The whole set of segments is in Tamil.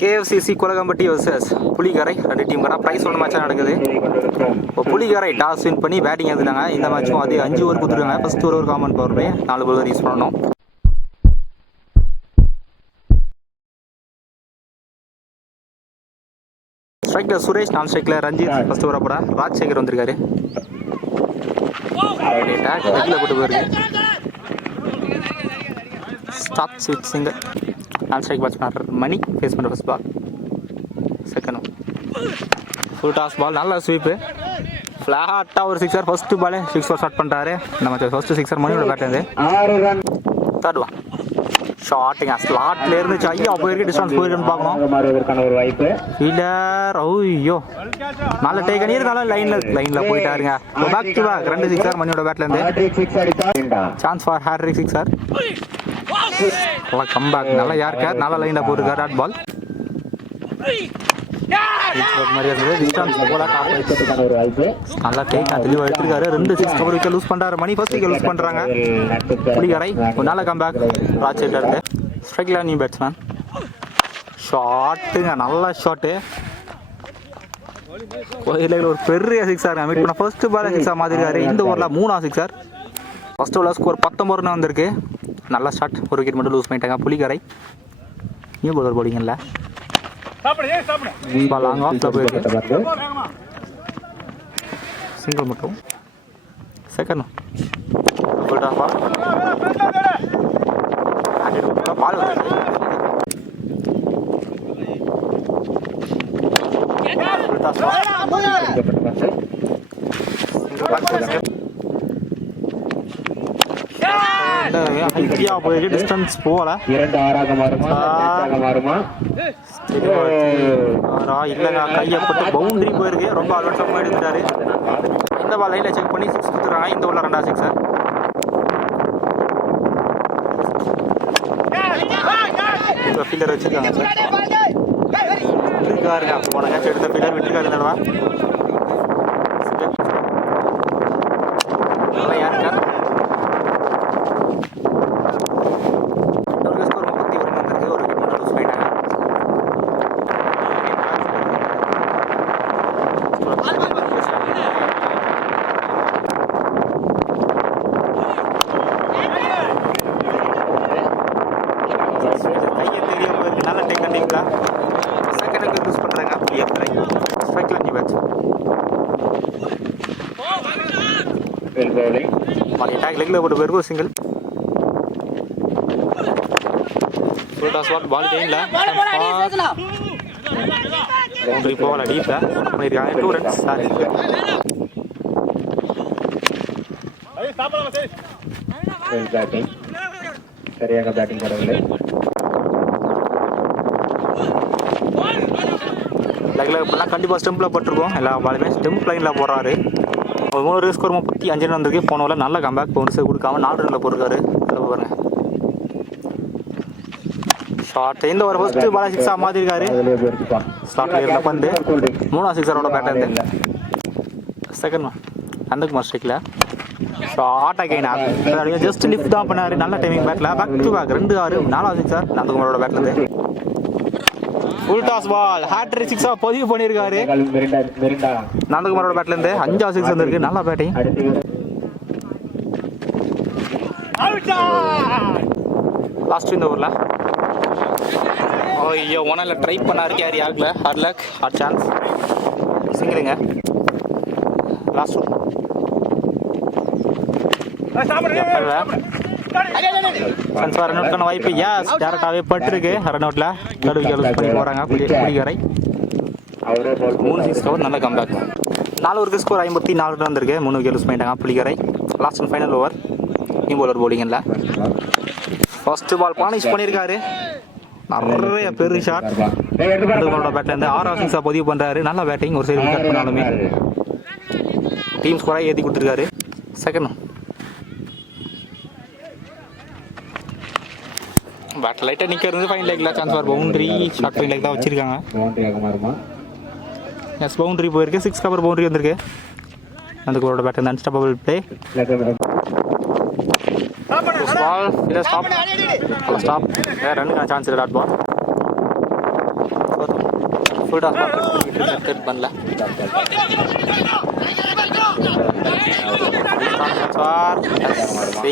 KFCC கொலகம்பட்டி வர்சஸ் புலிகரை ரெண்டு டீமுக்கான ப்ரைஸ் ஒன்று மேட்சாக நடக்குது. இப்போ புலிகரை டாஸ் வின் பண்ணி பேட்டிங் எடுத்துட்டாங்க. இந்த மேட்சும் அதே 5 ஓவர் கொடுத்துருக்காங்க. ஃபர்ஸ்ட் ஒரு common power play 4 bowler use பண்ணணும். ஸ்ட்ரைக்கில் சுரேஷ், நான் ஸ்ட்ரைக்கில் ரஞ்சித். ஃபர்ஸ்ட் ஓவர் போட ராஜசேகர் வந்திருக்காரு. லெக்கில் போட்டு போயிருக்கு. ஸ்டாப் ஸ்விட்ச் சிங்கர். நான் ஸ்ட்ரைக் பேட்ஸ்மேன் மணி ஃபேஸ் பண்ணுற first ball. Second full toss ball, நல்ல ஸ்வீப்பு. ஃப்ளாட்டாக ஒரு சிக்ஸர். ஃபர்ஸ்ட் பாலே 6 ஓவர் ஸ்டார்ட் பண்ணுறாரு. நம்ம ஃபர்ஸ்ட் சிக்ஸர் மணியோட பேட்லேருந்து. தேர்ட் ஒன் ஷாட்டுங்க. ஸ்லாட்ல இருந்துச்சு. ஐயோ போயிருக்கு. டிஸ்டன்ஸ் போயிருக்குன்னு பார்க்கணும். ஃபீல்டர் ஐயோ நல்ல டேக் பண்ணி நல்ல லைன்ல போயிட்டாருங்க. பேக் டு பேக் 2 சிக்ஸர் மணியோட பேட்லேருந்து. Chance for hat-trick sixer. நல்லா கம்பேக். நல்லா யாருக்கார் நல்ல லைனில் போட்டிருக்காரு. டாட் பால் நல்லா டேக் தெளிவாக எடுத்துருக்காரு. 2 6 கவர் விக்கெட் லூஸ் பண்ணுறாரு. மணி ஃபர்ஸ்ட் விக்கெட் லூஸ் பண்ணுறாங்க. புலிகரை ஒரு நல்ல கம்பேக். ராஜ்சேகர் இருந்து ஸ்ட்ரைக்ல நியூ பேட்ஸ்மேன். ஷாட்டுங்க, நல்ல ஷாட்டு. கோயிலில் ஒரு பெரிய சிக்ஸாக மீட் பண்ண ஃபர்ஸ்ட் பால் சிக்ஸாக மாற்றிருக்காரு. இந்த ஓவரில் 3 சிக்ஸர். ஃபர்ஸ்ட் ஓவரில் ஸ்கோர் 19 வந்திருக்கு. நல்ல ஸ்டார்ட். ஒரு விக்கெட் மட்டும் லூஸ் பண்ணிட்டாங்க புலிகரை. நியூ பவுலர் போலிங்கல்ல லாங் ஆஃப்ல போயிருக்கு. சிங்கிள் மட்டும். செகண்ட் பால் பால் போயிருக்கு. டிஸ்டன்ஸ் போகல. இல்லைங்க, கையை போட்டு பவுண்டரி போயிருக்கு. ரொம்ப அட்வான்ஸாக போய் எடுத்துட்டாரு. இந்த பால் லைனில் செக் பண்ணி 6 கொடுத்துருக்காங்க. இந்த உள்ள 2 சிக்ஸர். ஃபீல்டர் வச்சிருக்காங்க சார். விட்டுருக்காருங்க. போன கேட்ச் எடுத்த ஃபீல்டர் விட்டுருக்காரு. தடவை நல்லா யாருக்கா லெக்ல போட்டு போயிருக்கும். Single full toss ball. Ball டைம்ல பவுண்டரி போகல. டீப்ல பண்ணிருக்காங்க. 2 ரன்ஸ். சரியாக பேட்டிங் பண்ணவில்லை. லெக்ல பண்ணால் கண்டிப்பாக ஸ்டெம்பில் போட்டிருக்கோம். எல்லா பாலுமே ஸ்டெம்ப் லைனில் போடுறாரு. 3 ஸ்கோர் 35 வந்திருக்கு. போன ஓவரில் நல்ல கம்பேக். பவுன்ஸை கொடுக்காம 4 ரனில் போட்டிருக்காரு. பாருங்க ஷார்ட். இந்த ஒரு ஃபர்ஸ்ட் பால் சிக்ஸாக மாற்றிருக்காரு. ஸ்லாட்ல இருந்த பந்து 3 சிக்ஸரோட பேட்டர் இருந்து. செகண்ட் ஒன் நந்தகுமார் ஸ்ட்ரைக்கில் ஷார்ட் அகைன். ஜஸ்ட் லிஃப்ட் தான் பண்ணாரு. நல்ல டைமிங் பேட்டில். பேக் டு பேக் 2 6 4 சிக்ஸர் நந்தகுமாரோட பேட்லேருந்து. ஃபுல் டாஸ் பால் ஹேட்ரிக் சிக்ஸா பதிவு பண்ணியிருக்காரு. நந்தகுமாரோட பேட்ல இருந்து 5 சிக்ஸ் வந்திருக்கு. நல்ல பேட்டிங். லாஸ்ட் இந்த ஓவர்ல ஐயோ ஒன்னில் ட்ரை பண்ணாரு. கேரி ஆகல. Hard luck hard chance. சிங்கிளுங்க. லாஸ்ட் ரன் அவுட்கான வாய்ப்பு. எஸ் டேரக்டாகவே பட்டிருக்கு. ரன் அவுட்ல பண்ணி போறாங்க புலிகரை. 3 6 கவர். நல்ல கம்பேக். 4 ஓவருக்கு ஸ்கோர் 54 ரன் வந்திருக்கு. 3 விக்கெட் லூஸ் பண்ணிட்டாங்க புலிகரை. Last and final over. New bowler போலிங்கல்ல ஃபர்ஸ்ட் பால் பானிஷ் பண்ணியிருக்காரு. நிறைய பெரிய ஷாட். பேட்ல இருந்து 6 சிக்ஸா பதிவு பண்றாரு. நல்ல பேட்டிங். ஒரு சைடு விக்கெட் பண்ணாலுமே டீம் ஸ்கோராக ஏற்றி கொடுத்துருக்காரு. செகண்ட் பேட் லைட்டாக நிற்கிறது. ஃபைன் லைக்ல chance for boundary. Short fine leg தான் வச்சிருக்காங்க. எஸ் பவுண்டரி போயிருக்கு. 6 கவர் பவுண்டரி வந்திருக்கு. அந்த கோரோட பேட் இந்த அன்ஸ்டாப்பபிள் பிளே. பால் இல்லை ஸ்டாப். ஸ்டாப். ரன்னுக்கான சான்ஸ் இல்லை. Dot ball full toss ball third பண்ணல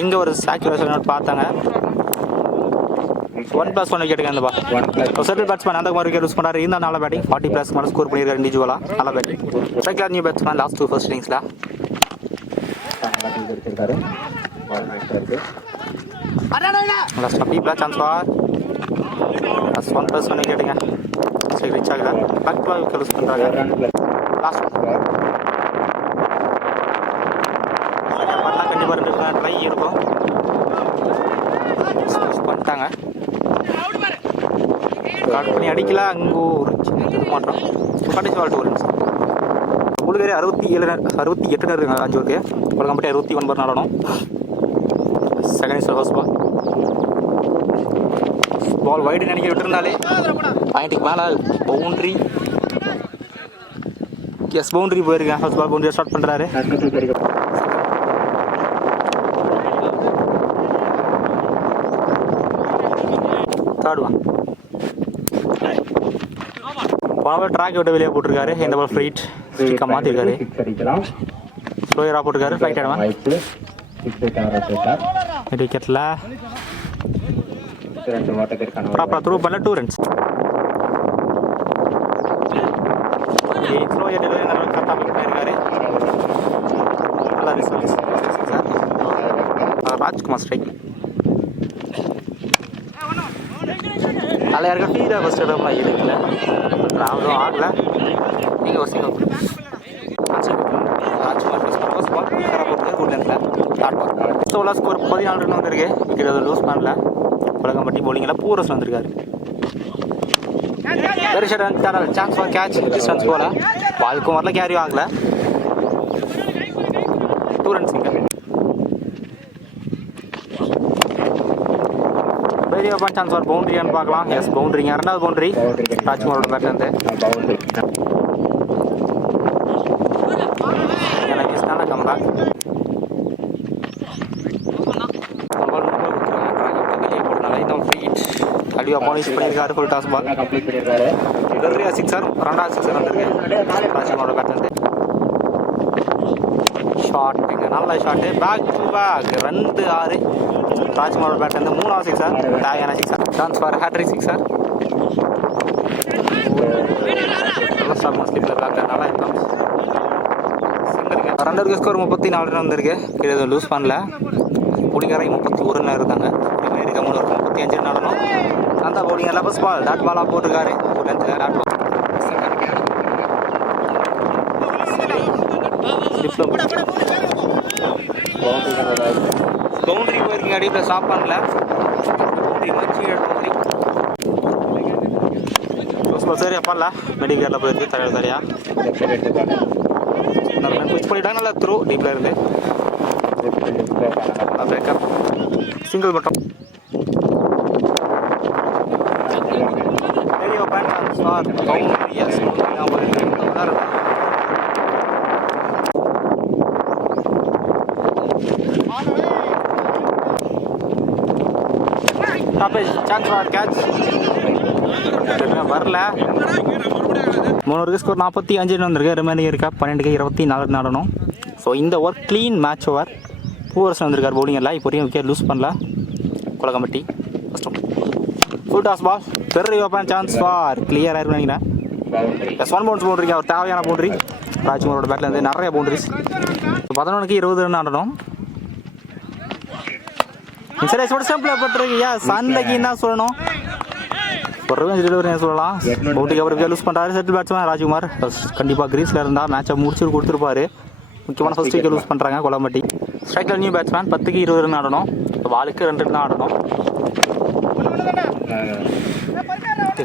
இங்கே ஒரு சாக்ரிஃபைஸ் பார்த்தாங்க 1+1 விக்கெட்டுங்க அந்த பால் செட்டில் பேட்ஸ்மேன் அந்த மாதிரி விக்கெட் யூஸ் பண்ணுறாரு இந்த நல்ல பேட்டிங் 40+ மேலே ஸ்கோர் பண்ணியிருக்காரு இண்டிவிஜுவலாக நல்ல batting second new batsman last 2 first இன்னிங்ஸில் லாஸ்ட் பீப்ளா சான்ஸ் ஃபார் லாஸ்ட் 1+1 விக்கெட்டுங்க சரி ரீச் ஆகுதா பேக் டு விக்கெட் யூஸ் பண்ணுறாங்க லாஸ்ட் பண்ணால் கண்டிப்பாக 2 ட்ரை இருக்கும் பண்ணிட்டாங்க காட் பண்ணி அடிக்கல அங்கே ஒரு சின்ன இது மாட்டோம் கடைசி வாழ்த்து ஒரு நிமிஷம் புல்கேரி 68 இருக்காங்க 5 ஓவருக்கு கொலகம்பட்டி 69 ஆடணும் செகண்ட் ஃபர்ஸ்ட் பால் வைடு நினைக்க விட்டுருந்தாலே பாயிண்ட்டுக்கு மேலே பவுண்ட்ரி எஸ் பவுண்ட்ரி போயிருக்கேன் ஃபர்ஸ்ட் பால் பவுண்ட்ரி ஸ்டார்ட் பண்ணுறாரு தேர்ட் ஒன் போன ட்ராக் விட்டு வெளியே போட்டிருக்காரு இந்த பால் ஃப்ரைட் ஸ்டிக்காக மாற்றிருக்காரு ஸ்லோயராக போட்டிருக்காரு ஃப்ளைட் ஆடுவான் மிட் விக்கெட்டில் ப்ராப்பராக த்ரூ பண்ணல 2 ரன்ஸ் ஸ்லோயர் டெலிவரி நல்லா கரெக்டாக பண்ணியிருக்காரு நல்லா ரிசல்ட் சார் ராஜ்குமார் ஸ்ட்ரைக் அதில் யாருக்கா ஃபீடாக ஃபஸ்ட் இடம்லாம் எடுக்கல ராவலும் ஆகலை நீங்கள் ஒரு சிங்கிள் ராஜ்குமார் ஃபஸ்ட் பால் போட்டு குட் லென்த்தில் short ball first score 14 run வந்திருக்கு விக்கெட் அதை லூஸ் பண்ணல கொலகம்பட்டி பவுலிங்கில் பூரஸ் வந்திருக்காரு very short chance for catch distance போல பாலுக்கும் வரல கேரியும் ஆகலை 2 ரன்ஸ் பெரிய ஓப்பன் சான்ஸ் ஃபார் பவுண்டரியான்னு பார்க்கலாம் எஸ் பவுண்டரிங்க ரெண்டாவது பவுண்டரி ராஜ்குமாரோட பேட்லேருந்து நல்ல கம்பேக் வெளியே போடுறதுனால இந்த ஃப்ரீட் அடிவா பாலிஷ் பண்ணியிருக்காரு ஃபுல் டாஸ் பால் நிறைய சிக்ஸர் ரெண்டாவது சிக்ஸர் வந்திருக்கு ராஜ்குமாரோட பேட்லேருந்து ஷாட்டுங்க நல்ல ஷாட்டு பேக் டு பேக் 2-6 ராஜ்குமாரோட பேட்லேருந்து 3வது சிக்ஸர் தேவையான sixer chance for hat-trick sixer ஸ்லிப்பில் பேக் நல்லா இருக்கும் சிங்கிளுங்க 2 ஸ்கோர் 34 ரன் வந்திருக்கு இது எதுவும் லூஸ் பண்ணல புலிகரை 31 ரன் இருந்தாங்க அமெரிக்கா 35 ரன் ஆடணும் அந்த பவுலிங் எல்லாம் ஃபஸ்ட் பால் டாட் பாலாக போட்டிருக்காரு டாட் பால் பவுண்டரி போயிருக்கீங்க அடிப்பில் ஸ்டாப் பண்ணல பவுண்டரி வச்சு பவுண்டரி சரி அப்பல மெடிக்கலில் போயிருக்கு தரையா தரையா குவிச் பண்ணிட்டாங்க நல்லா த்ரூ டீப்பில் இருந்து பிரேக்கப் சிங்கிள் மட்டும் பெரிய open star boundary S boundary தான் போயிருக்கு சான்ஸ் ஃபார் கேட்ச் வரல 3 ஸ்கோர் 45 ரன் வந்திருக்கு ரிமைனிங் இருக்கா 12க்கு 24 ரன் ஆடணும் ஸோ இந்த ஓவர் க்ளீன் மேட்ச் ஓவர் பூவர்ஸ் வந்திருக்கார் பவுலிங் எல்லாம் இப்போ வரைக்கும் விக்கெட் லூஸ் பண்ணல கொலகம்பட்டி கஷ்டம் ஃபுல் டாஸ் பால் பெரிய ஓப்பன் சான்ஸ் ஃபார் கிளியர் ஆயிருக்கும் நினைக்கிறேன் எஸ் 1 பவுன்ஸ் பவுண்டரிங்க அவர் தேவையான பவுண்டரி ராஜ்குமாரோட பேட்லேருந்து நிறைய பவுண்டரிஸ் 11க்கு 20 ரன் ஆடணும் சரி ஸ்டம்பில் பட்டிருக்கு சன்லைக்கு தான் சொல்லணும் ஒரு ரிவெஞ்ச் டெலிவரி சொல்லலாம் பவுண்டரிக்கு அப்புறம் லூஸ் பண்ணுறாரு செட்டில் பேட்ஸ்மேன் ராஜ்குமார் கண்டிப்பாக கிரீஸில் இருந்தால் மேட்சை முடிச்சு கொடுத்துருப்பாரு முக்கியமான ஃபர்ஸ்ட் விக்கெட் லூஸ் பண்ணுறாங்க கொலம்பட்டி ஸ்ட்ரைக்கில் நியூ பேட்ஸ்மேன் 10க்கு 20 ரன் ஆடணும் பாலுக்கு 2 ரன் ஆடணும்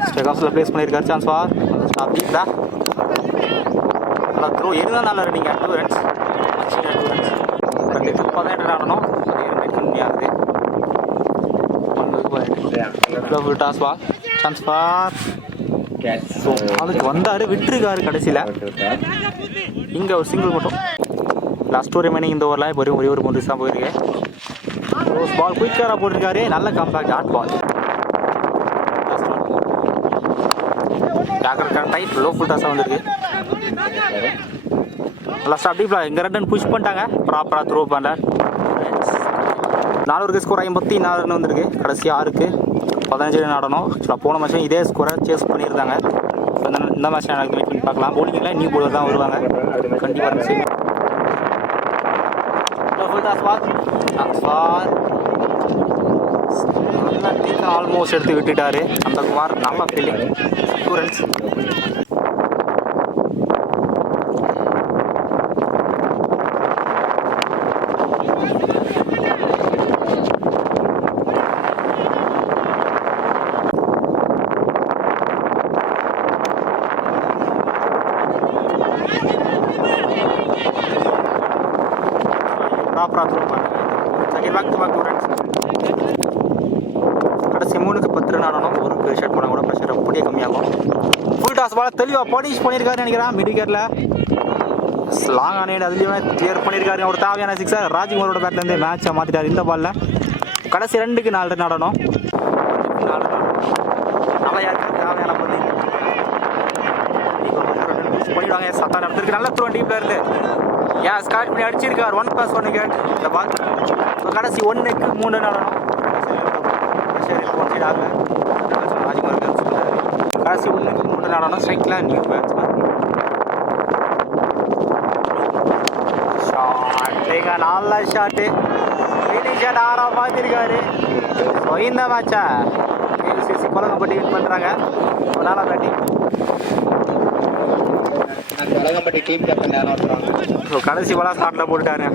ஸ்ட்ரைக் ஆஃப்ஸில் ப்ளேஸ் பண்ணியிருக்காரு சான்ஸ் ஃபார் ஸ்டாப் டீப்டா நல்லா த்ரோ இருந்தால் நல்லா ரன்னிங்க 2 ரன்ஸ் 18 ரன் ஆடணும் 2 ரன் கம்மி ஆகுது toss ball chance for so அதுக்கு வந்தார் விட்டுருக்காரு கடைசியில் இங்கே ஒரு சிங்கிள் மட்டும் லாஸ்ட் ஒரு ரிமைனிங் இந்த ஓவரில் இப்போ ஒரே ஒரு பவுண்டரிஸ் தான் போயிருக்கு ரோஸ் பால் குயிக்காராக போட்டிருக்காரு நல்ல காம்பேக்ட் ஹாட் பால் ஜாக்கிரதை டைட் லோ ஃபுல் டாஸாக வந்திருக்கு. லாஸ்ட்டாக அப்படி இங்கே 2 ரன் புஷ் பண்ணிட்டாங்க. ப்ராப்பராக த்ரோ பண்ணல. 4 ஸ்கோர் 54 ரன் வந்திருக்கு. கடைசி 6க்கு 15 ரன் ஆடணும். ஆக்சுவலாக போன மேட்சும் இதே ஸ்கோரை சேஸ் பண்ணியிருந்தாங்க. இந்த மேட்ச் எனக்கு வெயிட் பண்ணி பார்க்கலாம். போலிங்கில் நியூ போலர் தான் வருவாங்க கண்டிப்பாக. இருந்துச்சு ஃபுல் டாஸ் பால் நல்லா டீக்கன் ஆல்மோஸ்ட் எடுத்து விட்டுட்டாரு அந்த குமார். நல்லா ஃபீலிங் 2 ரன்ஸ். ப்ராப்பராக த்ரோ பண்ணுங்க. Second back to back 2 runs. கடைசி 3க்கு 10 ரன் ஆடணும். ஒரு ஷாட் போனால் கூட ப்ரெஷர் அப்படியே கம்மியாகும். ஃபுல் டாஸ் பால் தெளிவாக பாலிஷ் பண்ணியிருக்காருன்னு நினைக்கிறேன். மிட் விக்கெட்டில் லாங் ஆனேட் அதுலேயுமே கிளியர் பண்ணியிருக்காரு. ஒரு தேவையான 6 ராஜ்குமாரோட பேட்லேருந்து மேட்சை மாற்றிட்டார் இந்த பாலில். கடைசி 2க்கு 4 ரன் ஆடணும். 4 ரன் நல்லா யாருக்கு தேவையான பண்ணி பண்ணிவிடுவாங்க. சத்தம் நடந்திருக்கு. நல்ல த்ரோ டீப்பில் இருந்து ஸ்காட் பண்ணி அடிச்சிருக்கார். 1+1 விக்கெட் இந்த பால். ஸோ கடைசி 1க்கு 3 ரன் ஆடணும். ராஜ்குமார் கடைசி 1க்கு 3 ரன் ஆடணும். ஸ்ட்ரைக்கில் நியூ பேட்ஸ்மேன் ஷாட்டுங்க. நல்ல ஷாட்டு ஃபீல்டிங் ஷாட் ஆறாக பார்த்துருக்காரு. ஸோ இந்த மேட்சை KCC கொலகம்பட்டி வின் பண்ணுறாங்க. ஒரு நாளாக பேட்டிங். கொலகம்பட்டி டீம் கேப்டன் யாரும் ஸோ கடைசி பாலாக ஸ்டார்ட்டில் போட்டுட்டாரு.